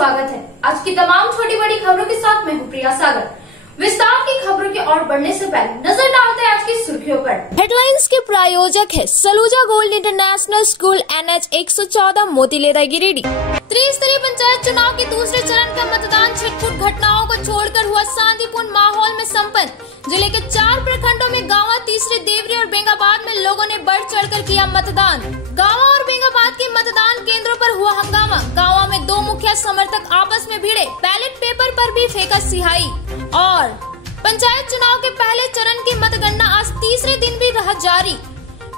स्वागत है। आज की तमाम छोटी बड़ी खबरों के साथ मैं हूं प्रिया सागर। विस्तार की खबरों की ओर बढ़ने से पहले नजर डालते हैं आज की सुर्खियों पर। हेडलाइंस के प्रायोजक है Saluja gold international school NH 114 Motilera Giridih. त्रिस्तरीय पंचायत चुनाव के दूसरे चरण का मतदान छिटपुट घटनाओं को छोड़कर हुआ शांतिपूर्ण माहौल में संपन्न। जिले के 4 प्रखंडों में गांवा, तीसरे देवरी और बेंगाबाद में लोगों ने बढ़ चढ़कर किया मतदान। गांवा और बेंगाबाद के मतदान केंद्रों पर हुआ हंगामा। गांवा में 2 मुखिया समर्थक आपस में भिड़े, बैलेट पेपर पर भी फेंका सिहाई। और पंचायत चुनाव के पहले चरण की मतगणना आज तीसरे दिन भी रहा जारी।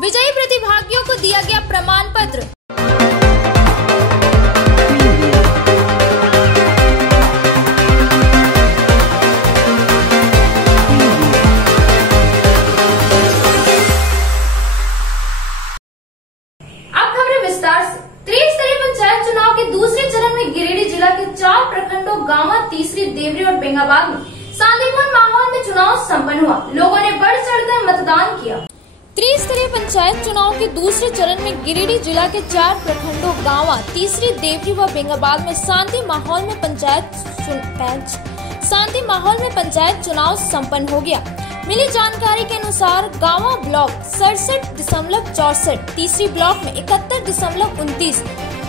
विजयी प्रतिभागियों को दिया गया प्रमाण पत्र। त्रिस्तरीय पंचायत चुनाव के दूसरे चरण में गिरिडीह जिला के 4 प्रखंडों गांवा, तीसरी देवरी और बेंगाबाद में शांतिपूर्ण माहौल में चुनाव संपन्न हुआ। लोगों ने बढ़ चढ़कर मतदान किया। त्रिस्तरीय पंचायत चुनाव के दूसरे चरण में गिरिडीह जिला के 4 प्रखंडों गांवा, तीसरी देवरी व बेंगाबाद में शांति माहौल में पंचायत चुनाव संपन्न हो गया। मिली जानकारी के अनुसार गांवा ब्लॉक 67.64, तीसरी ब्लॉक में 71.29,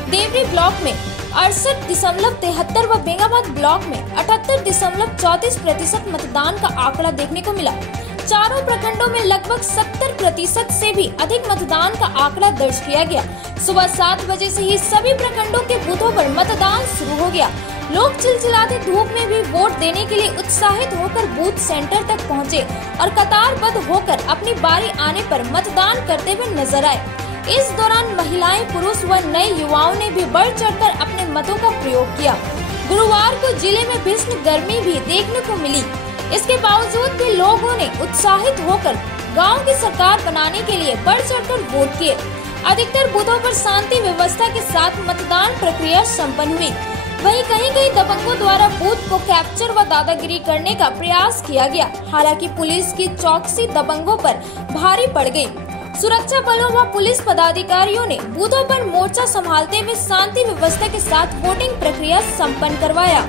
देवरी ब्लॉक में 68.73 व बेंगाबाद ब्लॉक में 78.34% मतदान का आंकड़ा देखने को मिला। चारों प्रखंडों में लगभग 70% से भी अधिक मतदान का आंकड़ा दर्ज किया गया। सुबह 7 बजे से ही सभी प्रखंडों के बूथों पर मतदान शुरू हो गया। लोग चिलचिलाती धूप में भी वोट देने के लिए उत्साहित होकर बूथ सेंटर तक पहुंचे और कतारबद्ध होकर अपनी बारी आने पर मतदान करते हुए नजर आए। इस दौरान महिलाएं, पुरुष व नए युवाओं ने भी बढ़ चढ़कर अपने मतों का प्रयोग किया। गुरुवार को जिले में भीषण गर्मी भी देखने को मिली। इसके बावजूद भी लोगों ने उत्साहित होकर गाँव की सरकार बनाने के लिए बढ़ चढ़कर वोट किए। अधिकतर बूथों पर शांति व्यवस्था के साथ मतदान प्रक्रिया संपन्न हुई। वहीं कहीं दबंगों द्वारा बूथ को कैप्चर व दादागिरी करने का प्रयास किया गया। हालांकि पुलिस की चौकसी दबंगों पर भारी पड़ गई। सुरक्षा बलों व पुलिस पदाधिकारियों ने बूथों पर मोर्चा संभालते हुए शांति व्यवस्था के साथ वोटिंग प्रक्रिया संपन्न करवाया।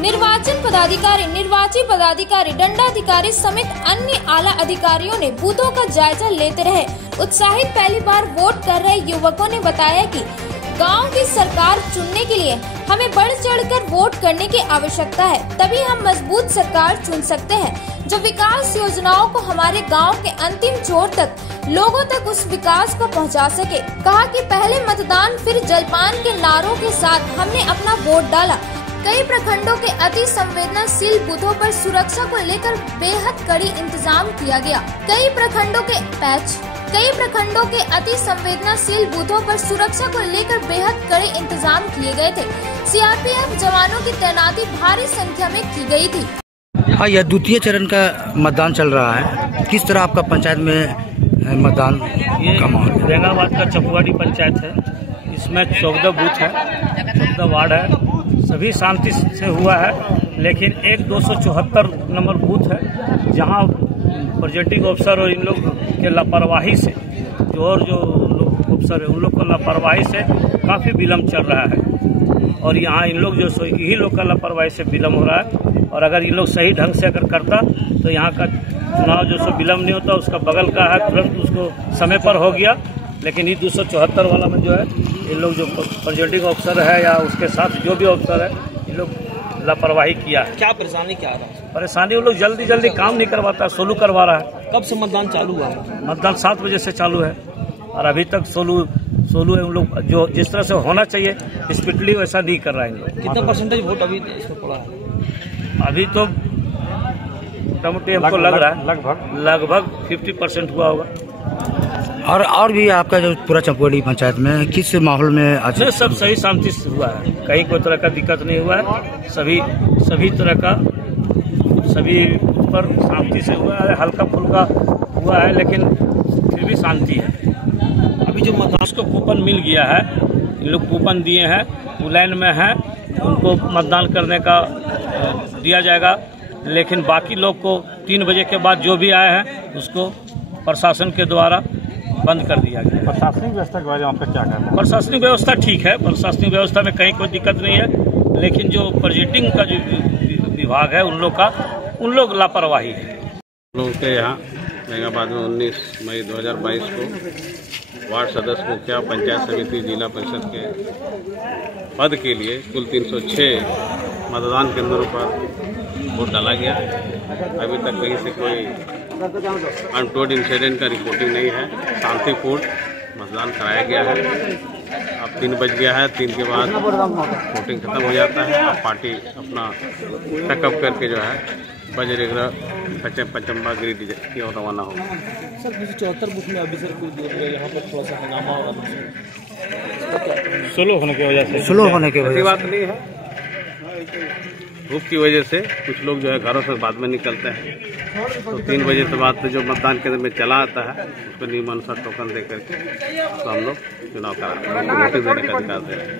निर्वाचन पदाधिकारी, निर्वाची पदाधिकारी, दंडाधिकारी समेत अन्य आला अधिकारियों ने बूथों का जायजा लेते रहे। उत्साहित पहली बार वोट कर रहे युवकों ने बताया कि गांव की सरकार चुनने के लिए हमें बढ़ चढ़कर वोट करने की आवश्यकता है, तभी हम मजबूत सरकार चुन सकते हैं जो विकास योजनाओं को हमारे गांव के अंतिम छोर तक, लोगों तक उस विकास को पहुंचा सके। कहा कि पहले मतदान फिर जलपान के नारों के साथ हमने अपना वोट डाला। कई प्रखंडों के अति संवेदनशील बूथों पर सुरक्षा को लेकर बेहद कड़ी इंतजाम किया गया। कई प्रखंडों के अति संवेदनशील बूथों पर सुरक्षा को लेकर बेहद कड़े इंतजाम किए गए थे। CRPF जवानों की तैनाती भारी संख्या में की गई थी। हाँ, यह द्वितीय चरण का मतदान चल रहा है। किस तरह आपका पंचायत में मतदान का माहौल? बेंगाबाद का चपुआड़ी पंचायत है। इसमें 14 बूथ है, 14 वार्ड है। सभी शांति से हुआ है, लेकिन एक 274 नंबर बूथ है जहां प्रेजेंटिंग ऑफिसर और इन लोग के लापरवाही से जो लोग ऑफिसर है उन लोग को लापरवाही से काफ़ी विलम्ब चल रहा है। और यहाँ इन लोग जो यही लोग का लापरवाही से विलम्ब हो रहा है। और अगर इन लोग सही ढंग से अगर करता तो यहाँ का चुनाव जो सो विलम्ब नहीं होता। उसका बगल का है, तुरंत उसको समय पर हो गया। लेकिन ये 274 वाला में जो है इन लोग जो प्रेजेंटिंग ऑफिसर है या उसके साथ जो भी ऑफिसर है, इन लोग लापरवाही किया है। क्या परेशानी क्या आ रहा है? परेशानी वो लोग जल्दी काम नहीं करवाता, सोलू करवा रहा है। कब से मतदान चालू हुआ? मतदान 7 बजे से चालू है और अभी तक सोलू है। उन लोग जो जिस तरह से होना चाहिए स्पीडली वैसा नहीं कर रहा है। इन लोग कितना परसेंटेज वोट अभी इसमें पड़ा है? अभी तो मोटामोटी हमको लग रहा है लगभग 50% हुआ होगा। और भी आपका जो पूरा चपुआड़ी पंचायत में किस माहौल में आज? सब सही शांति से हुआ है, कहीं कोई तरह का दिक्कत नहीं हुआ है। सभी तरह का सभी पर शांति से हुआ है। हल्का फुल्का हुआ है लेकिन फिर भी शांति है। अभी जो मतदान को कूपन मिल गया है, इन लोग कूपन दिए हैं, वो लाइन में है, उनको मतदान करने का दिया जाएगा। लेकिन बाकी लोग को 3 बजे के बाद जो भी आए हैं उसको प्रशासन के द्वारा बंद कर दिया गया। प्रशासनिक व्यवस्था के बारे में आपका क्या कहना है? प्रशासनिक व्यवस्था ठीक है, प्रशासनिक व्यवस्था में कहीं कोई दिक्कत नहीं है। लेकिन जो प्रोजेक्टिंग का जो विभाग है उन लोग लापरवाही है। लोगों के यहाँ औरंगाबाद में 19 मई 2022 को वार्ड सदस्य मुखिया पंचायत समिति जिला परिषद के पद के लिए कुल 306 मतदान केंद्रों पर वोट डाला गया। अभी तक कहीं से कोई अनटोल्ड इंसिडेंट का रिपोर्टिंग नहीं है। शांतिपूर्ण मतदान कराया गया है। अब 3 बज गया है। 3 के बाद वोटिंग खत्म हो जाता है। अब पार्टी अपना पैकअप करके जो है बजरेगरा पचम्बा गिरिडीह की ओर रवाना होगा। सर 74 बूथ में अभी सर कुछ यहाँ पर थोड़ा सा हंगामा हो रहा है स्लो होने की वजह से। ऐसी बात नहीं है। धूप की वजह से कुछ लोग जो है घरों से बाद में निकलते हैं, तो 3 बजे के बाद जो मतदान केंद्र में चला आता है उसको नियमानुसार टोकन दे करके तो हम लोग चुनाव करा नोटिस देने का अधिकार दे रहे हैं।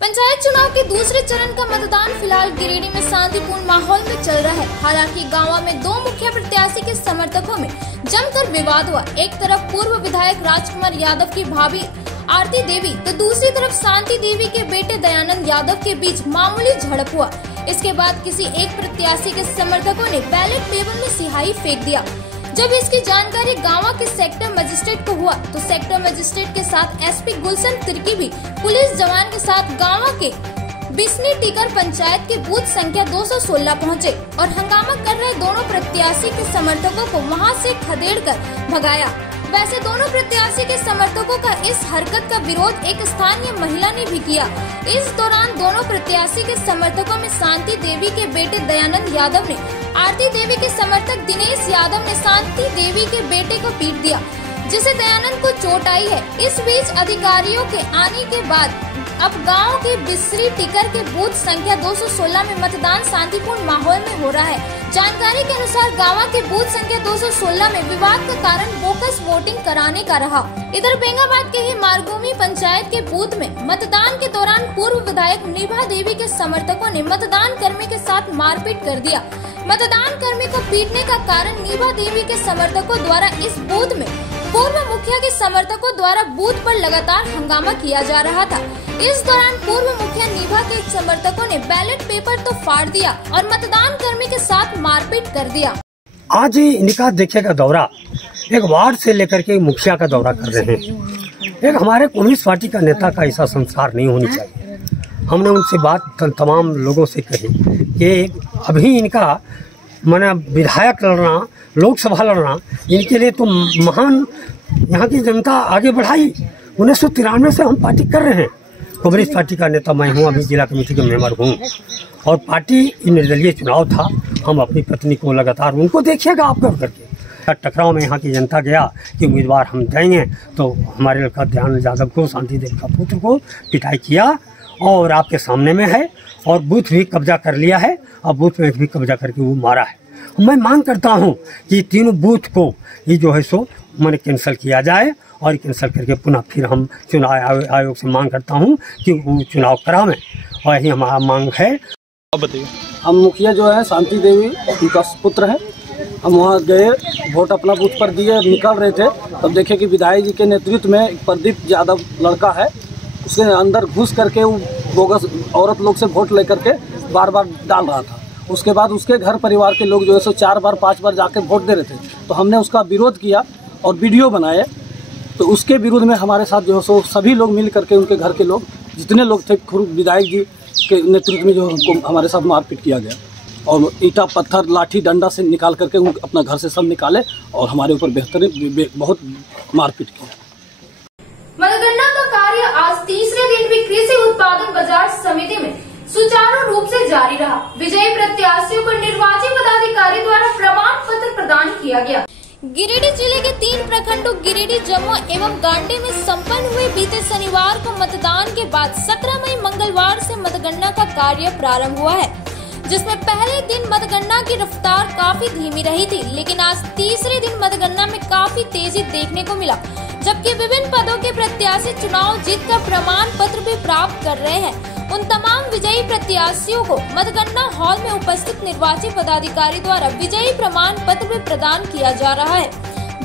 पंचायत चुनाव के दूसरे चरण का मतदान फिलहाल गिरिडीह में शांतिपूर्ण माहौल में चल रहा है। हालांकि गांव में 2 मुखिया प्रत्याशी के समर्थकों में जमकर विवाद हुआ। एक तरफ पूर्व विधायक राजकुमार यादव की भाभी आरती देवी तो दूसरी तरफ शांति देवी के बेटे दयानंद यादव के बीच मामूली झड़प हुआ। इसके बाद किसी एक प्रत्याशी के समर्थकों ने बैलेट पेपर में स्याही फेंक दिया। जब इसकी जानकारी गांव के सेक्टर मजिस्ट्रेट को हुआ तो सेक्टर मजिस्ट्रेट के साथ एसपी गुलशन तिर्की भी पुलिस जवान के साथ गांव के बिस्नी टीकर पंचायत के बूथ संख्या 216 पहुंचे और हंगामा कर रहे दोनों प्रत्याशी के समर्थकों को वहां से खदेड़कर भगाया। वैसे दोनों प्रत्याशी के समर्थकों का इस हरकत का विरोध एक स्थानीय महिला ने भी किया। इस दौरान दोनों प्रत्याशी के समर्थकों में शांति देवी के बेटे दयानंद यादव ने आरती देवी के समर्थक दिनेश यादव ने शांति देवी के बेटे को पीट दिया, जिसे दयानंद को चोट आई है। इस बीच अधिकारियों के आने के बाद अब गांव के बिस्री टिकर के बूथ संख्या 216 में मतदान शांतिपूर्ण माहौल में हो रहा है। जानकारी के अनुसार गांव के बूथ संख्या 216 में विवाद का कारण बोकस वोटिंग कराने का रहा। इधर बेंगाबाद के ही मारगोमी पंचायत के बूथ में मतदान के दौरान पूर्व विधायक निभा देवी के समर्थकों ने मतदान कर्मी के साथ मारपीट कर दिया। मतदान कर्मी को पीटने का कारण निभा देवी के समर्थकों द्वारा इस बूथ में पूर्व मुखिया के समर्थकों द्वारा बूथ पर लगातार हंगामा किया जा रहा था। इस दौरान पूर्व मुखिया निभा के समर्थकों ने बैलेट पेपर तो फाड़ दिया और मतदान कर्मी के साथ मारपीट कर दिया। आज इनका देखिएगा दौरा एक वार्ड से लेकर के मुखिया का दौरा कर रहे हैं। एक हमारे कम्युनिस्ट पार्टी का नेता का ऐसा संस्कार नहीं होनी चाहिए। हमने उनसे बात तमाम लोगों से कही कि अभी इनका माने विधायक लड़ना, लोकसभा लड़ना, इनके लिए तो महान यहाँ की जनता आगे बढ़ाई। 1993 से हम पार्टी कर रहे हैं। कम्युनिस्ट पार्टी का नेता मैं हूँ, अभी जिला कमेटी का मेंबर हूँ और पार्टी निर्दलीय चुनाव था। हम अपनी पत्नी को लगातार उनको देखिएगा आप कर करके टकराव में यहाँ की जनता गया कि उम्मीदवार हम देंगे, तो हमारे लड़का दयानंद यादव को, शांति देवी का पुत्र को पिटाई किया और आपके सामने में है और बूथ भी कब्जा कर लिया है और बूथ में भी कब्जा करके वो मारा है। मैं मांग करता हूँ कि तीनों बूथ को ये जो है सो मैंने कैंसिल किया जाए और कैंसिल करके पुनः फिर हम चुनाव आयोग से मांग करता हूँ कि वो चुनाव करावें और यही हमारा मांग है। अब बताइए। हम मुखिया जो है शांति देवी उनका पुत्र है। हम वहाँ गए, वोट अपना बूथ पर दिए, निकल रहे थे तब देखे कि विधायक जी के नेतृत्व में प्रदीप यादव लड़का है, उसके अंदर घुस करके वो बोगस औरत लोग से वोट लेकर के बार बार डाल रहा था। उसके बाद उसके घर परिवार के लोग जो है सो 4 बार 5 बार जाके वोट दे रहे थे, तो हमने उसका विरोध किया और वीडियो बनाए। तो उसके विरोध में हमारे साथ जो है सो सभी लोग मिल करके, उनके घर के लोग जितने लोग थे, विधायक जी के नेतृत्व में जो हमको हमारे साथ मारपीट किया गया और ईटा पत्थर लाठी डंडा से निकाल करके उन अपना घर से सब निकाले और हमारे ऊपर बेहतरीन बहुत मारपीट किया। मतगणना का कार्य आज तीसरे दिन भी कृषि उत्पादन बाजार समिति में सुचारू रूप से जारी रहा। विजयी प्रत्याशियों को निर्वाची पदाधिकारी द्वारा प्रमाण पत्र प्रदान किया गया। गिरिडीह जिले के 3 प्रखंडों गिरिडीह, जमुआ एवं गांडी में संपन्न हुए बीते शनिवार को मतदान के बाद 17 मई मंगलवार से मतगणना का कार्य प्रारंभ हुआ है, जिसमें पहले दिन मतगणना की रफ्तार काफी धीमी रही थी, लेकिन आज तीसरे दिन मतगणना में काफी तेजी देखने को मिला। जबकि विभिन्न पदों के प्रत्याशी चुनाव जीत का प्रमाण पत्र भी प्राप्त कर रहे हैं। उन तमाम विजयी प्रत्याशियों को मतगणना हॉल में उपस्थित निर्वाची पदाधिकारी द्वारा विजयी प्रमाण पत्र भी प्रदान किया जा रहा है।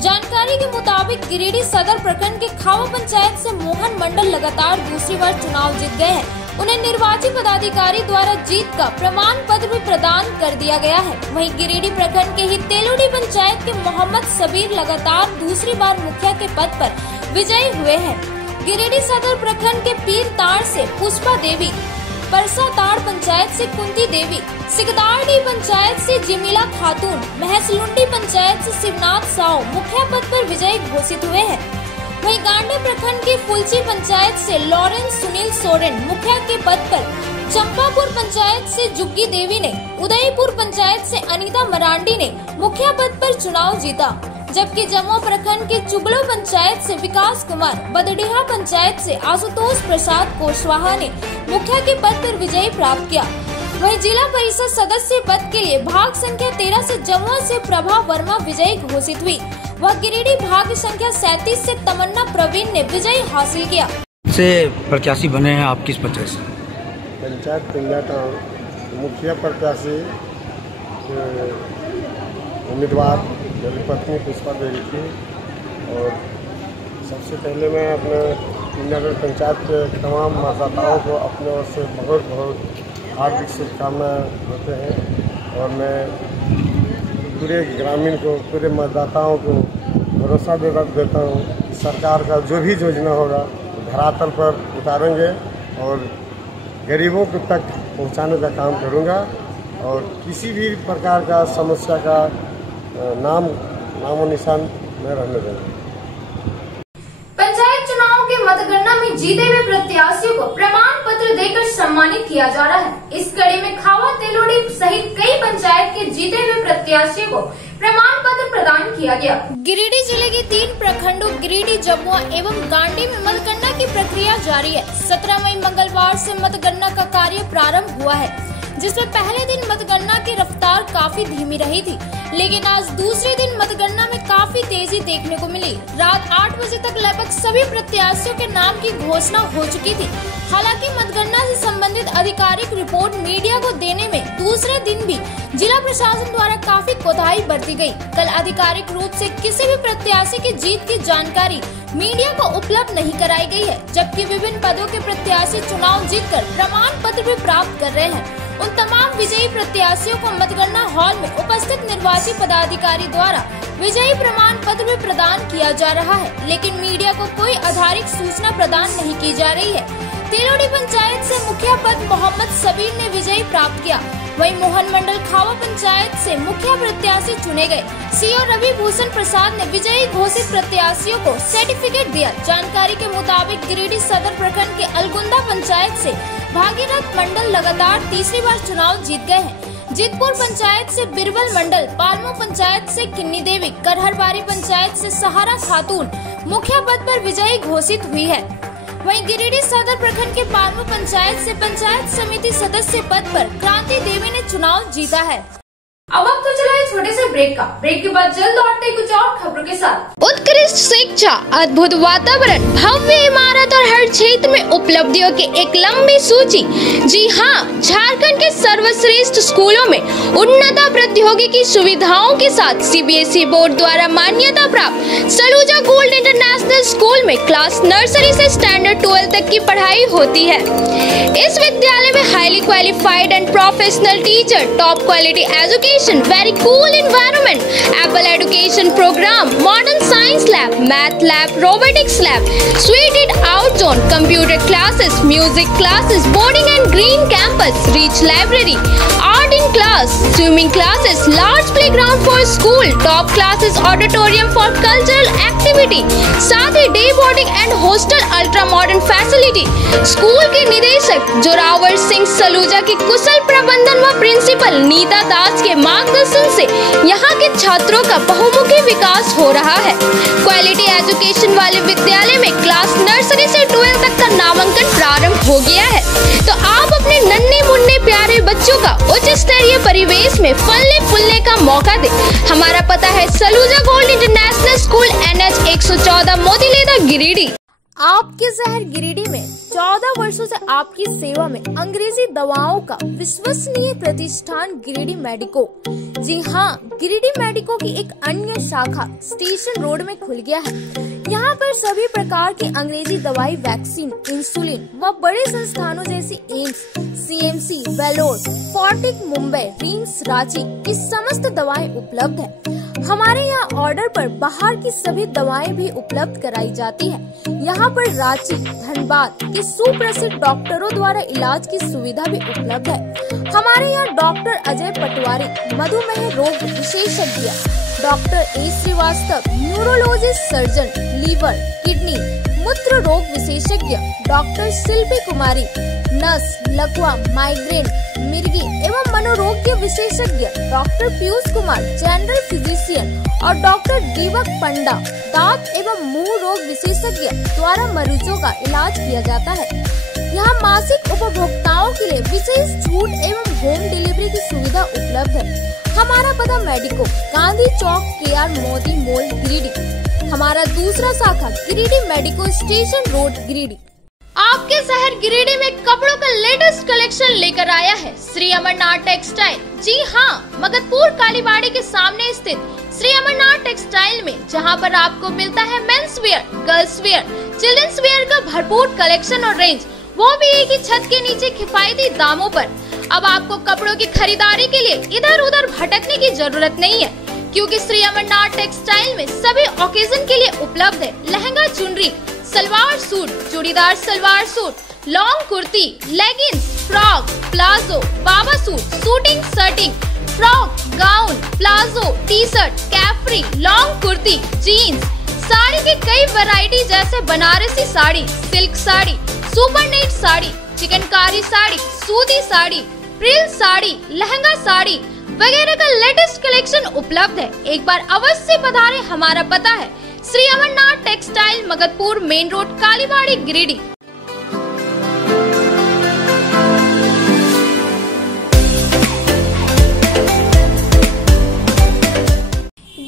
जानकारी के मुताबिक गिरिडीह सदर प्रखंड के खावा पंचायत से मोहन मंडल लगातार दूसरी बार चुनाव जीत गए हैं। उन्हें निर्वाची पदाधिकारी द्वारा जीत का प्रमाण पत्र भी प्रदान कर दिया गया है। वहीं गिरिडीह प्रखंड के ही तेलोडी पंचायत के मोहम्मद सबीर लगातार दूसरी बार मुखिया के पद पर विजयी हुए हैं। गिरिडीह सदर प्रखंड के पीर ताड़ से पुष्पा देवी, परसा ताड़ पंचायत से कुंती देवी, सिकदारडी पंचायत से जिमिला खातून, महसलुंडी पंचायत से शिवनाथ साव मुखिया पद पर विजयी घोषित हुए हैं। वहीं गांडे प्रखंड के फुलची पंचायत से लॉरेंस सुनील सोरेन मुखिया के पद पर, चंपापुर पंचायत से जुग्गी देवी ने, उदयपुर पंचायत से अनीता मरांडी ने मुखिया पद पर चुनाव जीता। जबकि जमुआ प्रखंड के चुगलो पंचायत से विकास कुमार, बदडीहा पंचायत से आशुतोष प्रसाद कुशवाहा ने मुखिया के पद पर विजय प्राप्त किया। वहीं जिला परिषद सदस्य पद के लिए भाग संख्या 13 से जमुआ से प्रभा वर्मा विजयी घोषित हुई। वह गिरिडीह भाग संख्या 37 से तमन्ना प्रवीण ने विजय हासिल किया। से प्रत्याशी बने हैं आप किस पंचायत से? पंचायत पिंजाटा मुखिया प्रत्याशी उम्मीदवार मेरी पत्नी पुष्पा देवी थी। और सबसे पहले मैं अपने पिंजाटा पंचायत के तमाम मतदाताओं को अपने ओर से बहुत बहुत हार्दिक शुभकामनाएं देते हैं। और मैं पूरे ग्रामीण को, पूरे मतदाताओं को भरोसा देता हूँ कि सरकार का जो भी योजना होगा धरातल पर उतारेंगे और गरीबों को तक पहुँचाने का काम करूँगा। और किसी भी प्रकार का समस्या का नामो निशान न रहने देंगे। पंचायत चुनाव के मतगणना में जीते हुए प्रत्याशियों को प्रमाण पत्र देकर सम्मानित किया जा रहा है। इस कड़ी में खावा, तेलोडी सहित कई पंचायत के जीते हुए प्रत्याशियों को प्रमाण पत्र प्रदान किया गया। गिरिडीह जिले के 3 प्रखंडों गिरिडीह, जमुआ एवं गांडी में मतगणना की प्रक्रिया जारी है। 17 मई मंगलवार से मतगणना का कार्य प्रारंभ हुआ है, जिसमें पहले दिन मतगणना की रफ्तार काफी धीमी रही थी, लेकिन आज दूसरे दिन मतगणना में काफी तेजी देखने को मिली। रात 8 बजे तक लगभग सभी प्रत्याशियों के नाम की घोषणा हो चुकी थी। हालांकि मतगणना से संबंधित आधिकारिक रिपोर्ट मीडिया को देने में दूसरे दिन भी जिला प्रशासन द्वारा काफी कोताही बरती गई। कल आधिकारिक रूप से किसी भी प्रत्याशी की जीत की जानकारी मीडिया को उपलब्ध नहीं कराई गई है, जबकि विभिन्न पदों के प्रत्याशी चुनाव जीतकर प्रमाण पत्र भी प्राप्त कर रहे हैं। उन तमाम विजयी प्रत्याशियों को मतगणना हॉल में उपस्थित निर्वाची पदाधिकारी द्वारा विजयी प्रमाण पत्र भी प्रदान किया जा रहा है, लेकिन मीडिया को कोई आधारिक सूचना प्रदान नहीं की जा रही है। तेलोडी पंचायत से मुखिया पद मोहम्मद सबीर ने विजय प्राप्त किया। वहीं मोहन मंडल खावा पंचायत से मुखिया प्रत्याशी चुने गए। सीओ रवि भूषण प्रसाद ने विजयी घोषित प्रत्याशियों को सर्टिफिकेट दिया। जानकारी के मुताबिक गिरिडीह सदर प्रखंड के अलगुंदा पंचायत से भागीरथ मंडल लगातार तीसरी बार चुनाव जीत गए हैं। जीतपुर पंचायत से बिरबल मंडल, पालमो पंचायत से किन्नी देवी, करहरबारी पंचायत से सहारा खातून मुखिया पद पर विजयी घोषित हुई है। वहीं गिरिडीह सदर प्रखंड के पालमो पंचायत से पंचायत समिति सदस्य पद पर क्रांति देवी ने चुनाव जीता है। अब वक्त तो चला है छोटे से ब्रेक का। ब्रेक के बाद जल्द लौटते कुछ और खबरों के साथ। उत्कृष्ट शिक्षा, अद्भुत वातावरण, भव्य इमारत और हर क्षेत्र में उपलब्धियों की एक लंबी सूची। जी हाँ, झारखंड के सर्वश्रेष्ठ स्कूलों में उन्नत प्रौद्योगिकी सुविधाओं के साथ सीबीएसई बोर्ड द्वारा मान्यता प्राप्त सलूजा गोल्ड इंटरनेशनल स्कूल में क्लास नर्सरी से स्टैंडर्ड 12 तक की पढ़ाई होती है। इस विद्यालय में highly qualified and professional teacher, top quality education, very cool environment, Apple education program, modern science lab, math lab, robotics lab, suited out zone, computer classes, music classes, boarding and green campus, rich library, art in class, swimming classes, large playground for school, top classes, auditorium for cultural activity, साथ ही day boarding and hostel ultra modern facility। School के निदेशक जोरावर सिंह सलूजा की कुशल प्रबंधन व principal Nita दास के मार्गदर्शन से यहाँ के छात्रों का बहुमुखी विकास हो रहा है। क्वालिटी एजुकेशन वाले विद्यालय में क्लास नर्सरी से 12 तक का नामांकन प्रारंभ हो गया है, तो आप अपने नन्हे मुन्ने प्यारे बच्चों का उच्च स्तरीय परिवेश में फलने फूलने का मौका दे। हमारा पता है Saluja gold international school, NH 114, Motileda, Giridih. आपके शहर गिरिडीह में 14 वर्षों से आपकी सेवा में अंग्रेजी दवाओं का विश्वसनीय प्रतिष्ठान गिरिडीह मेडिको। जी हाँ, गिरिडीह मेडिको की एक अन्य शाखा स्टेशन रोड में खुल गया है। यहाँ पर सभी प्रकार की अंग्रेजी दवाई, वैक्सीन, इंसुलिन व बड़े संस्थानों जैसी एम्स, CMC, वेलोर, फोर्टिक मुंबई, रिम्स रांची की समस्त दवाएं उपलब्ध है। हमारे यहाँ ऑर्डर पर बाहर की सभी दवाएं भी उपलब्ध कराई जाती है। यहाँ पर रांची, धनबाद के सुप्रसिद्ध डॉक्टरों द्वारा इलाज की सुविधा भी उपलब्ध है। हमारे यहाँ डॉक्टर अजय पटवारी, मधुमेह रोग विशेषज्ञ, doctor A Srivastava, neurologist surgeon, liver, kidney, मूत्र रोग विशेषज्ञ, डॉक्टर शिल्पी कुमारी, नस, लकवा, माइग्रेन, मिर्गी एवं मनोरोग्य विशेषज्ञ, doctor Piyush Kumar, general physician और डॉक्टर दीपक पंडा, दांत एवं मुंह रोग विशेषज्ञ द्वारा मरीजों का इलाज किया जाता है। यहाँ मासिक उपभोक्ताओं के लिए विशेष छूट एवं होम डिलीवरी की सुविधा उपलब्ध है। हमारा पता मेडिको, गांधी चौक, KR मोदी मॉल, गिरिडीह। हमारा दूसरा शाखा Giridih medico, station road, Giridih. आपके शहर गिरिडीह में कपड़ों का लेटेस्ट कलेक्शन लेकर आया है श्री अमरनाथ टेक्सटाइल। जी हाँ, मगधपुर कालीबाड़ी के सामने स्थित श्री अमरनाथ टेक्सटाइल में, जहाँ पर आपको मिलता है men's wear, girls wear, children's wear का भरपूर कलेक्शन और रेंज, वो भी एक ही छत के नीचे किफायती दामों पर। अब आपको कपड़ों की खरीदारी के लिए इधर उधर भटकने की जरूरत नहीं है, क्योंकि श्री अमरनाथ टेक्सटाइल में सभी ओकेजन के लिए उपलब्ध है lehenga, chunri, salwar suit, churidar salwar suit, long kurti, leggings, frock, palazzo, बाबा suit, suiting, shirting, frock, gown, palazzo, T shirt, capri, long kurti, jeans, sari की कई वैरायटी जैसे Banarasi sari, silk sari, super net sari, chikankari sari, सूती साड़ी, प्रिल साड़ी, लहंगा साड़ी वगैरह का लेटेस्ट कलेक्शन उपलब्ध है। एक बार अवश्य पधारें। हमारा पता है Shri Amarnath textile, Magadhpur main road, Kalibari, Giridih.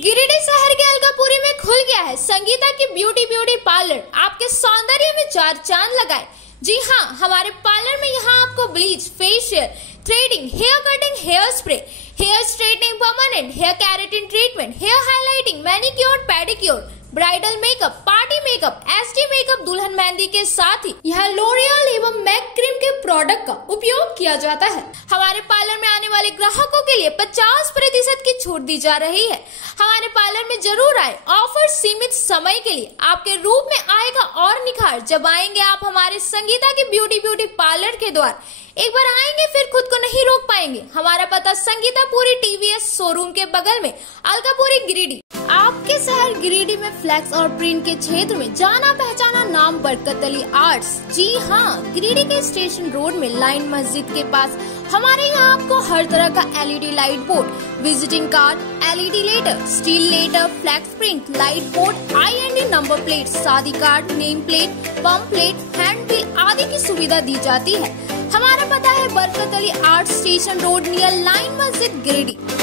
Giridih शहर के अलकापुरी में खुल गया है संगीता की ब्यूटी पार्लर। आपके सौंदर्य में चार चांद लगाए। जी हाँ, हमारे पार्लर में यहाँ आपको bleach, facial, threading, hair cutting, hair spray, hair straightening, permanent hair keratin treatment, hair highlighting, manicure, pedicure, bridal makeup, party makeup, SD makeup, दुल्हन मेहंदी के साथ ही यहाँ लोरियल एवं मैक क्रीम के प्रोडक्ट का उपयोग किया जाता है। हमारे पार्लर में आने वाले ग्राहकों के लिए 50% की छूट दी जा रही है। हमारे पार्लर में जरूर आए। ऑफर सीमित समय के लिए। आपके रूप में आएगा और निखार जब आएंगे आप हमारे संगीता की ब्यूटी पार्लर के द्वार। एक बार आएंगे फिर खुद को नहीं रोक पाएंगे। हमारा पता संगीतापुरी TVS शोरूम के बगल में, अलकापुरी, गिरिडीह। आपके शहर गिरिडीह में फ्लैक्स और प्रिंट के क्षेत्र में जाना पहचाना नाम बरकत अली आर्ट्स। जी हाँ, गिरिडीह के स्टेशन रोड में लाइन मस्जिद के पास हमारे यहाँ आपको हर तरह का LED light board, visiting card, LED letter, steel letter, flex print, light board, IND number plate, शादी card, name plate, pump plate, hand bill आदि की सुविधा दी जाती है। हमारा पता है Barkat Ali art, station road, near line मस्जिद, गिरिडीह।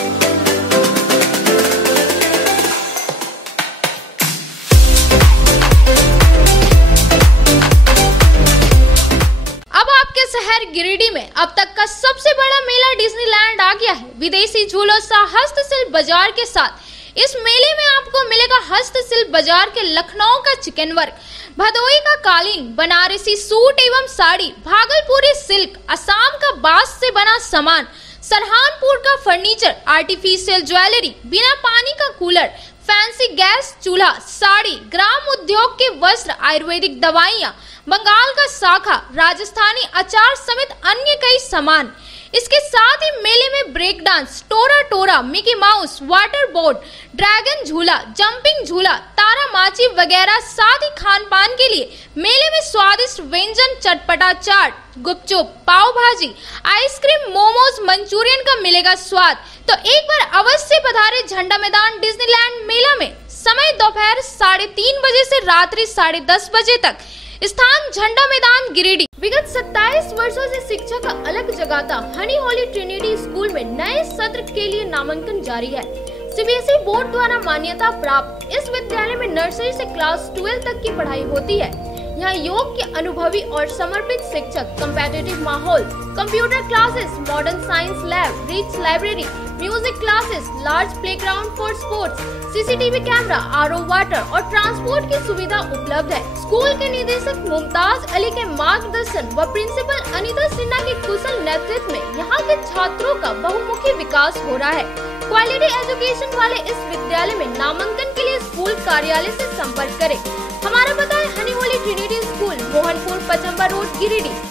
शहर गिरिडीह में अब तक का सबसे बड़ा मेला डिज्नीलैंड आ गया है। विदेशी झूलों सा हस्तशिल्प बाजार के साथ इस मेले में आपको मिलेगा हस्तशिल्प बाजार के लखनऊ का चिकन वर्क, भदोही का कालीन, बनारसी सूट एवं साड़ी, भागलपुरी सिल्क, असम का बांस से बना सामान, सरहानपुर का फर्नीचर, आर्टिफिशियल ज्वेलरी, बिना पानी का कूलर, फैंसी गैस चूल्हा, साड़ी, ग्राम उद्योग के वस्त्र, आयुर्वेदिक दवाइयाँ, बंगाल का शाखा, राजस्थानी अचार समेत अन्य कई सामान। इसके साथ ही मेले में ब्रेक डांस, टोरा टोरा, Mickey Mouse, water board, dragon झूला, जंपिंग झूला, तारा माची वगैरह। साथ ही खान पान के लिए मेले में स्वादिष्ट व्यंजन, चटपटा चाट, गुपचुप, पाव भाजी, आइसक्रीम, मोमोज, मंचूरियन का मिलेगा स्वाद। तो एक बार अवश्य पधारे झंडा मैदान डिज्नीलैंड मेला में। समय दोपहर 3:30 बजे से रात्रि 10:30 बजे तक। स्थान झंडा मैदान गिरिडीह। विगत 27 वर्षों से शिक्षा का अलग जगाता हनी होली ट्रिनिटी स्कूल में नए सत्र के लिए नामांकन जारी है। सीबीएसई बोर्ड द्वारा मान्यता प्राप्त इस विद्यालय में नर्सरी से क्लास 12 तक की पढ़ाई होती है। यहाँ योग के अनुभवी और समर्पित शिक्षक, कम्पेटिटिव माहौल, computer classes, modern science lab, rich library, music classes, large playground for sports, CCTV camera, RO water और ट्रांसपोर्ट की सुविधा उपलब्ध है। स्कूल के निदेशक मुमताज अली के मार्गदर्शन व प्रिंसिपल अनीता सिन्हा के कुशल नेतृत्व में यहाँ के छात्रों का बहुमुखी विकास हो रहा है। क्वालिटी एजुकेशन वाले इस विद्यालय में नामांकन के लिए स्कूल कार्यालय से संपर्क करें। हमारा पता है honey holy Trinity school, Mohanpur Pachamba road, Giridih.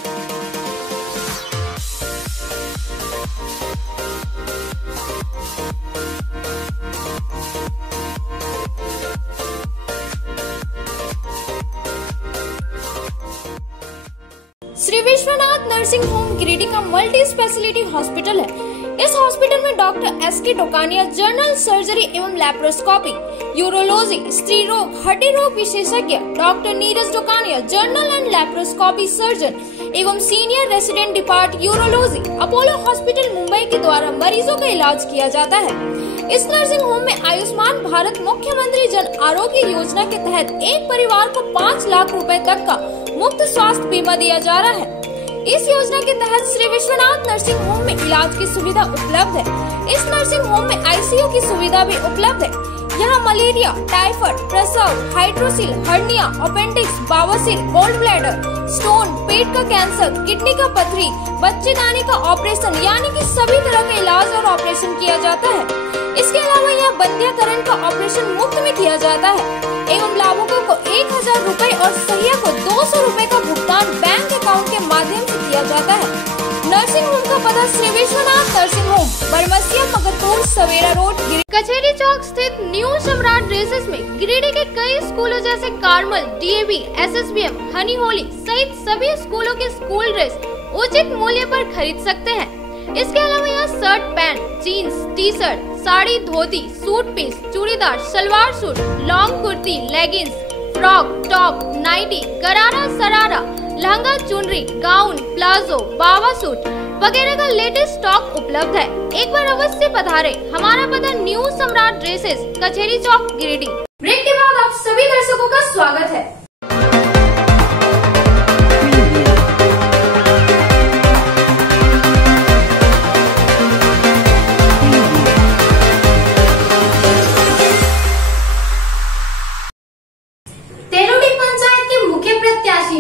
Shri Vishwanath nursing home Giridih का मल्टी स्पेशलिटी हॉस्पिटल है। इस हॉस्पिटल में doctor SK Tokania general surgery एवं लैप्रोस्कोपी, यूरोलॉजी, स्त्री रोग, हड्डी रोग विशेषज्ञ, doctor Neeraj Tokania general and laparoscopy surgeon एवं senior resident depart urology, Apollo hospital Mumbai के द्वारा मरीजों का इलाज किया जाता है। इस नर्सिंग होम में आयुष्मान भारत मुख्यमंत्री जन आरोग्य योजना के तहत एक परिवार को 5 लाख रुपए तक का मुफ्त स्वास्थ्य बीमा दिया जा रहा है। इस योजना के तहत श्री विश्वनाथ नर्सिंग होम में इलाज की सुविधा उपलब्ध है। इस नर्सिंग होम में आईसीयू की सुविधा भी उपलब्ध है। यहाँ मलेरिया, टाइफाइड, प्रसव, हाइड्रोसिल, हर्निया, अपेंडिक्स, बवासीर, गोल्ड ब्लैडर, स्टोन, पेट का कैंसर, किडनी का पथरी, बच्चेदानी का ऑपरेशन यानी कि सभी तरह का इलाज और ऑपरेशन किया जाता है। इसके अलावा यहाँ बंध्याकरण का ऑपरेशन मुफ्त में किया जाता है एवं लाभुकों को 1000 रुपए और सहिया को 200 रुपए का भुगतान बैंक अकाउंट के माध्यम से किया जाता है। नर्सिंग होम का पता श्री विश्वनाथ नर्सिंग होम, बरमसिया, मगरपुर, सवेरा रोड, कचहरी चौक स्थित न्यू सम्राट ड्रेसेस में गिरिडीह के कई स्कूलों जैसे कार्मल, डीएवी, एसएसबीएम, हनी होली सहित सभी स्कूलों के स्कूल ड्रेस उचित मूल्य पर खरीद सकते हैं। इसके अलावा यहाँ shirt, pant, jeans, T shirt, sari, dhoti, suit piece, churidar, salwar suit, long kurti, leggings, frock, top, nightie, gharara, sharara, lehenga, चुनरी, गाउन, प्लाजो, बावा सूट वगैरह का लेटेस्ट स्टॉक उपलब्ध है। एक बार अवश्य पधारें। हमारा पता न्यू सम्राट ड्रेसेस, कचहरी चौक, गिरिडीह। ब्रेक के बाद आप सभी दर्शकों का स्वागत है।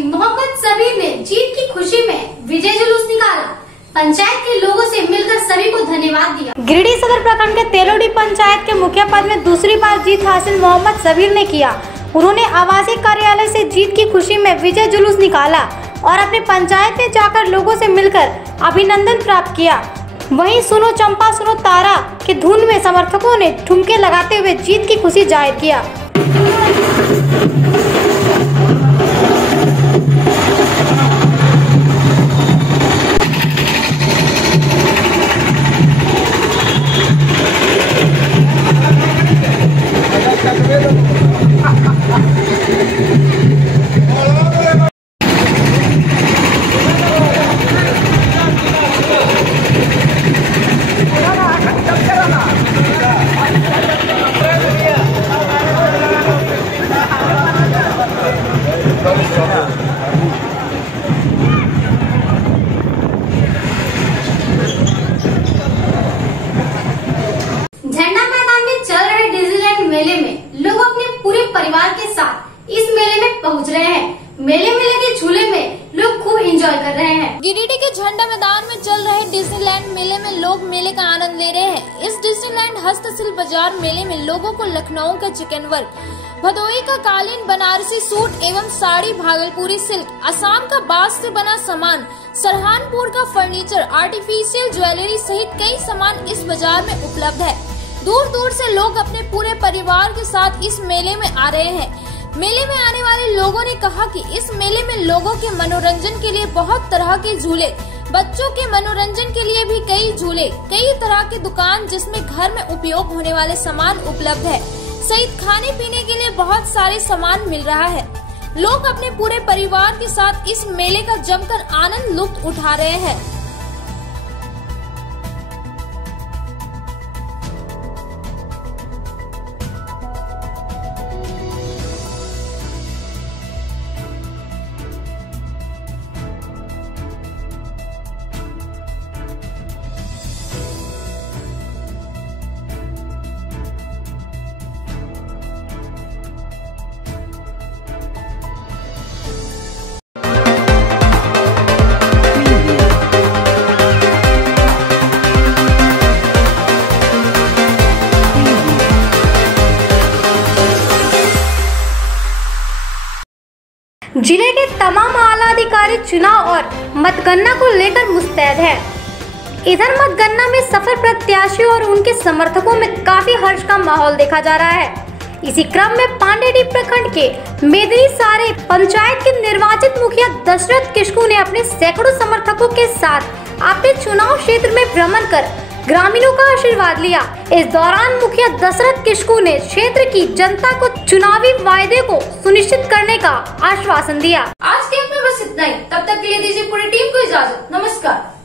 मोहम्मद सबीर ने जीत की खुशी में विजय जुलूस निकाला। पंचायत के लोगों से मिलकर सभी को धन्यवाद दिया। गिरिडीह सदर प्रखंड के तेलोडी पंचायत के मुखिया पद में दूसरी बार जीत हासिल मोहम्मद सबीर ने किया। उन्होंने आवासीय कार्यालय से जीत की खुशी में विजय जुलूस निकाला और अपने पंचायत में जाकर लोगों से मिलकर अभिनंदन प्राप्त किया। वहीं सुनो चंपा सुनो तारा की धुन में समर्थकों ने ठुमके लगाते हुए जीत की खुशी जाहिर किया। पहुंच रहे हैं। मेले में लगे झूले में लोग खूब एंजॉय कर रहे हैं। गिरिडीह के झंडा मैदान में चल रहे डिज्नीलैंड मेले में लोग मेले का आनंद ले रहे हैं। इस डिज्नीलैंड हस्तशिल्प बाजार मेले में लोगों को लखनऊ का चिकन वर्क, भदोही का कालीन, बनारसी सूट एवं साड़ी, भागलपुरी सिल्क, असम का बांस से बना सामान, सरहानपुर का फर्नीचर, आर्टिफिशियल ज्वेलरी सहित कई सामान इस बाजार में उपलब्ध है। दूर दूर से लोग अपने पूरे परिवार के साथ इस मेले में आ रहे हैं। मेले में आने वाले लोगों ने कहा कि इस मेले में लोगों के मनोरंजन के लिए बहुत तरह के झूले, बच्चों के मनोरंजन के लिए भी कई झूले, कई तरह की दुकान जिसमें घर में उपयोग होने वाले सामान उपलब्ध है, सहित खाने पीने के लिए बहुत सारे सामान मिल रहा है। लोग अपने पूरे परिवार के साथ इस मेले का जमकर आनंद लुत्फ उठा रहे हैं। जिले के तमाम आला अधिकारी चुनाव और मतगणना को लेकर मुस्तैद हैं। इधर मतगणना में सफल प्रत्याशियों और उनके समर्थकों में काफी हर्ष का माहौल देखा जा रहा है। इसी क्रम में पांडेडी प्रखंड के मेदनी सारे पंचायत के निर्वाचित मुखिया दशरथ किस्कू ने अपने सैकड़ों समर्थकों के साथ अपने चुनाव क्षेत्र में भ्रमण कर ग्रामीणों का आशीर्वाद लिया। इस दौरान मुखिया दशरथ किस्कू ने क्षेत्र की जनता को चुनावी वायदे को सुनिश्चित करने का आश्वासन दिया। आज के में बस इतना ही। तब तक के लिए दीजिए पूरी टीम को इजाजत। नमस्कार।